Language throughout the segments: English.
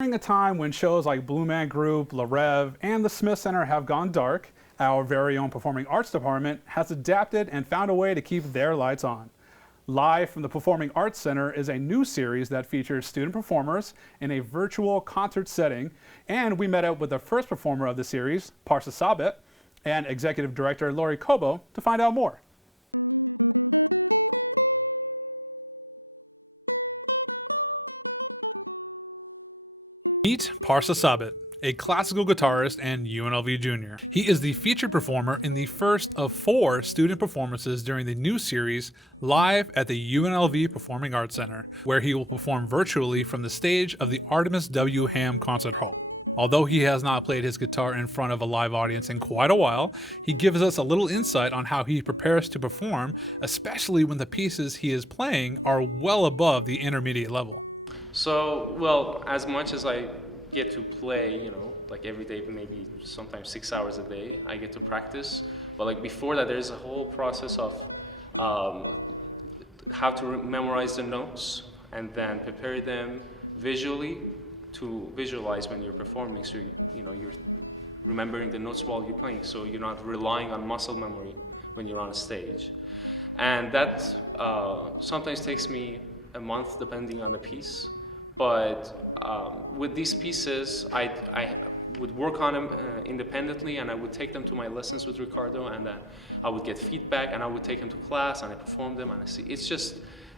During a time when shows like Blue Man Group, La Rev, and the Smith Center have gone dark, our very own Performing Arts Department has adapted and found a way to keep their lights on. Live from the Performing Arts Center is a new series that features student performers in a virtual concert setting, and we met up with the first performer of the series, Parsa Sabet, and Executive Director Lori Cobo to find out more. Meet Parsa Sabet, a classical guitarist and UNLV junior. He is the featured performer in the first of 4 student performances during the new series live at the UNLV Performing Arts Center, where he will perform virtually from the stage of the Artemus W Ham Concert Hall. Although he has not played his guitar in front of a live audience in quite a while, he gives us a little insight on how he prepares to perform, especially when the pieces he is playing are well above the intermediate level. So, well, as much as I get to play, like every day, maybe sometimes 6 hours a day, I get to practice. But like before that, there's a whole process of how to memorize the notes and then prepare them visually to visualize when you're performing. So, you're remembering the notes while you're playing, so you're not relying on muscle memory when you're on a stage. And that sometimes takes me a month depending on the piece. But with these pieces, I would work on them independently, and I would take them to my lessons with Ricardo, and then I would get feedback, and I would take them to class, and I perform them, and I see. It's just,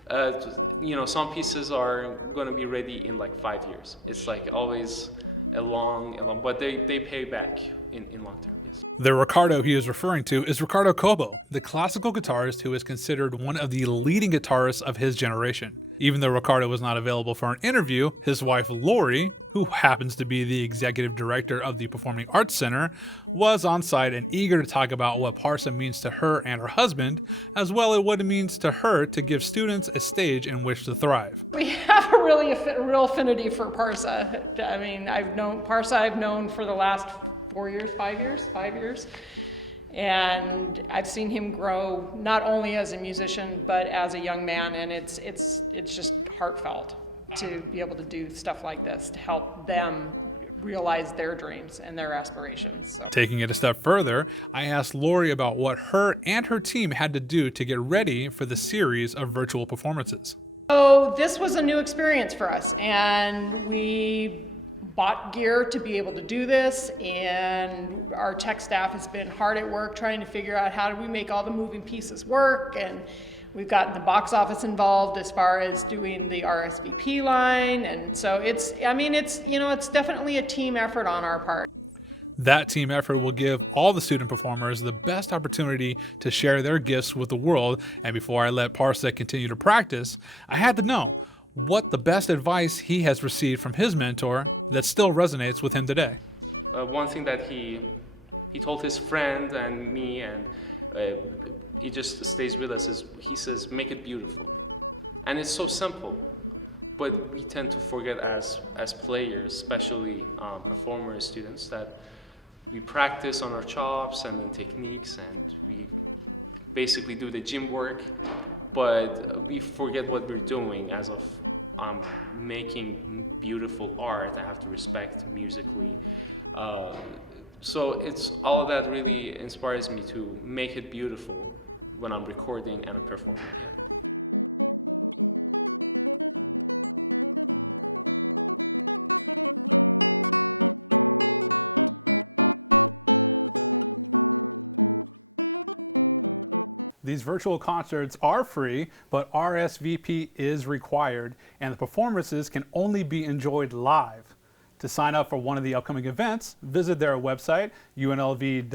some pieces are going to be ready in like 5 years. It's like always a long, but they pay back in long term. Yes. The Ricardo he is referring to is Ricardo Cobo, the classical guitarist who is considered one of the leading guitarists of his generation. Even though Ricardo was not available for an interview, his wife Lori, who happens to be the executive director of the Performing Arts Center, was on site and eager to talk about what Parsa means to her and her husband, as well as what it means to her to give students a stage in which to thrive. We have a real affinity for Parsa. I mean, I've known Parsa for the last 5 years. And I've seen him grow not only as a musician, but as a young man, and it's just heartfelt to be able to do stuff like this, to help them realize their dreams and their aspirations. So. Taking it a step further, I asked Lori about what her and her team had to do to get ready for the series of virtual performances. So this was a new experience for us, and we bought gear to be able to do this, and our tech staff has been hard at work trying to figure out how do we make all the moving pieces work, and we've gotten the box office involved as far as doing the RSVP line, and so it's definitely a team effort on our part. That team effort will give all the student performers the best opportunity to share their gifts with the world, and before I let Parsa continue to practice, I had to know what the best advice he has received from his mentor that still resonates with him today. One thing that he told his friend and me, and it just stays with us, is he says, make it beautiful. And it's so simple, but we tend to forget as players, especially performers, students, that we practice on our chops and then techniques, and we basically do the gym work, but we forget what we're doing as of making beautiful art. I have to respect musically. So it's all of that really inspires me to make it beautiful when I'm recording and I'm performing. Yeah. These virtual concerts are free, but RSVP is required, and the performances can only be enjoyed live. To sign up for one of the upcoming events, visit their website, unlv.edu/PAC.